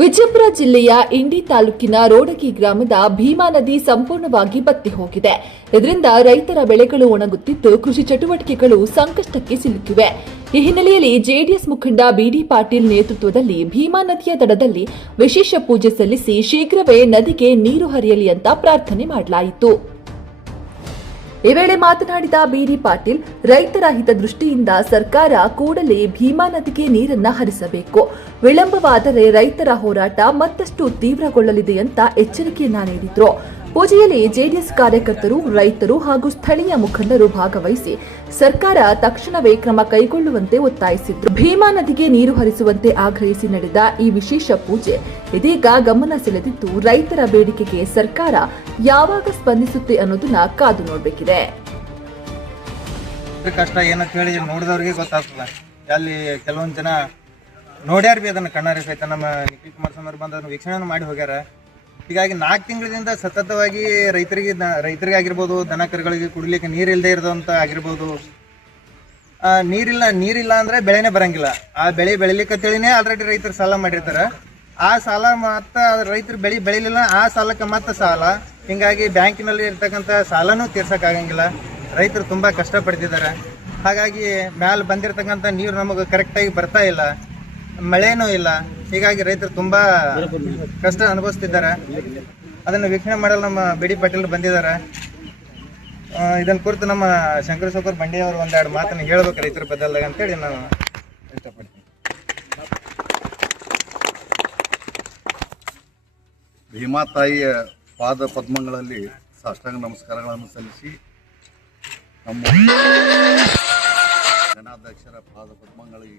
ವಿಜಯಪುರ ಜಿಲ್ಲೆಯ ಇಂಡಿ ತಾಲೂಕಿನ ರೋಡಗಿ ಗ್ರಾಮದ ಭೀಮಾ ನದಿ ಸಂಪೂರ್ಣವಾಗಿ ಬತ್ತಿ ಹೋಗಿದೆ. ಇದರಿಂದ ರೈತರ ಬೆಳೆಗಳು ಒಣಗುತ್ತಿದ್ದು ಕೃಷಿ ಚಟುವಟಿಕೆಗಳು ಸಂಕಷ್ಟಕ್ಕೆ ಸಿಲುಕಿವೆ. ಈ ಹಿನ್ನೆಲೆಯಲ್ಲಿ ಜೆಡಿಎಸ್ ಮುಖಂಡ ಬಿಡಿ ಪಾಟೀಲ್ ನೇತೃತ್ವದಲ್ಲಿ ಭೀಮಾ ನದಿಯ ದಡದಲ್ಲಿ ವಿಶೇಷ ಪೂಜೆ ಸಲ್ಲಿಸಿ ಶೀಘ್ರವೇ ನದಿಗೆ ನೀರು ಹರಿಯಲಿ ಅಂತ ಪ್ರಾರ್ಥನೆ ಮಾಡಲಾಯಿತು. ಈ ವೇಳೆ ಮಾತನಾಡಿದ ಬಿಡಿ ಪಾಟೀಲ್, ರೈತರ ಹಿತದೃಷ್ಟಿಯಿಂದ ಸರ್ಕಾರ ಕೂಡಲೇ ಭೀಮಾ ನದಿಗೆ ನೀರನ್ನ ಹರಿಸಬೇಕು. ವಿಳಂಬವಾದರೆ ರೈತರ ಹೋರಾಟ ಮತ್ತಷ್ಟು ತೀವ್ರಗೊಳ್ಳಲಿದೆ ಅಂತ ಎಚ್ಚರಿಕೆಯನ್ನ ನೀಡಿದ್ರು. ಪೂಜೆಯಲ್ಲಿ ಜೆಡಿಎಸ್ ಕಾರ್ಯಕರ್ತರು, ರೈತರು ಹಾಗೂ ಸ್ಥಳೀಯ ಮುಖಂಡರು ಭಾಗವಹಿಸಿ ಸರ್ಕಾರ ತಕ್ಷಣವೇ ಕ್ರಮ ಕೈಗೊಳ್ಳುವಂತೆ ಒತ್ತಾಯಿಸಿದ್ರು. ಭೀಮಾ ನದಿಗೆ ನೀರು ಹರಿಸುವಂತೆ ಆಗ್ರಹಿಸಿ ನಡೆದ ಈ ವಿಶೇಷ ಪೂಜೆ ಇದೀಗ ಗಮನ ಸೆಳೆದಿದ್ದು, ರೈತರ ಬೇಡಿಕೆಗೆ ಸರ್ಕಾರ ಯಾವಾಗ ಸ್ಪಂದಿಸುತ್ತೆ ಅನ್ನೋದನ್ನ ಕಾದು ನೋಡಬೇಕಿದೆ. ಕಷ್ಟ ಏನಂತ ಹೇಳಿ ನೋಡಿದವ್ರಿಗೆ ಗೊತ್ತಾಗ್ತದೆ. ಅಲ್ಲಿ ಕೆಲವೊಂದು ಜನ ನೋಡ್ಯಾರ ಬಿ ಅದನ್ನ ಕಣ್ಣಾರೆ ಸಹಿತ ನಮ್ಮ ನಿಖಿಲ್ ಕುಮಾರಸ್ವಾಮಿ ಬಂದ ಅದನ್ನ ವೀಕ್ಷಣೆ ಮಾಡಿ ಹೋಗ್ಯಾರ. ಹೀಗಾಗಿ 4 ತಿಂಗಳಿಂದ ಸತತವಾಗಿ ರೈತರಿಗೆ ಆಗಿರ್ಬೋದು, ದನ ಕರುಗಳಿಗೆ ಕುಡಿಲಿಕ್ಕೆ ನೀರಿಲ್ಲದೆ ಇರೋದಂತ ಆಗಿರ್ಬೋದು. ನೀರಿಲ್ಲ ಅಂದ್ರೆ ಬೆಳೆನೇ ಬರಂಗಿಲ್ಲ. ಆ ಬೆಳೆ ಬೆಳಿಲಿಕ್ಕೆ ತಿಳಿನೇ ಆಲ್ರೆಡಿ ರೈತರು ಸಾಲ ಮಾಡಿರ್ತಾರೆ. ಆ ಸಾಲ ಮತ್ತ ರೈತರು ಬೆಳಿಲಿಲ್ಲ, ಆ ಸಾಲಕ್ಕೆ ಮತ್ತೆ ಸಾಲ. ಹಿಂಗಾಗಿ ಬ್ಯಾಂಕಿನಲ್ಲಿ ಇರ್ತಕ್ಕಂಥ ಸಾಲನೂ ತೀರ್ಸಕ್ ಆಗಂಗಿಲ್ಲ. ರೈತರು ತುಂಬಾ ಕಷ್ಟ ಪಡ್ತಿದ್ದಾರೆ. ಹಾಗಾಗಿ ಮ್ಯಾಲ ಬಂದಿರತಕ್ಕಂಥ ನೀರು ನಮಗೆ ಕರೆಕ್ಟಾಗಿ ಬರ್ತಾ ಇಲ್ಲ, ಮಳೆನೂ ಇಲ್ಲ. ಹೀಗಾಗಿ ರೈತರು ತುಂಬಾ ಕಷ್ಟ ಅನುಭವಿಸ್ತಿದ್ದಾರೆ. ಅದನ್ನು ವೀಕ್ಷಣೆ ಮಾಡಲು ನಮ್ಮ ಬಿಡಿ ಪಾಟೀಲ್ ಬಂದಿದ್ದಾರೆ. ಇದನ್ನ ಕುರಿತು ನಮ್ಮ ಶಂಕರ ಸೌಕರ್ ಬಂಡಿ ಅವರು ಒಂದೆರಡು ಮಾತನ್ನು ಹೇಳ್ಬೇಕು ರೈತರ ಬದಲಾಗ ಅಂತೇಳಿ ನಾನು ಇಷ್ಟಪಡ್ತೀನಿ. ಭೀಮಾ ತಾಯಿಯ ಪಾದ ಪದ್ಮಗಳಲ್ಲಿ ಸಾಷ್ಟಾಂಗ ನಮಸ್ಕಾರಗಳನ್ನು ಸಲ್ಲಿಸಿ ನಮ್ಮ ಜನಾಧ್ಯಕ್ಷರ ಪಾದ ಪದ್ಮಗಳಿಗೆ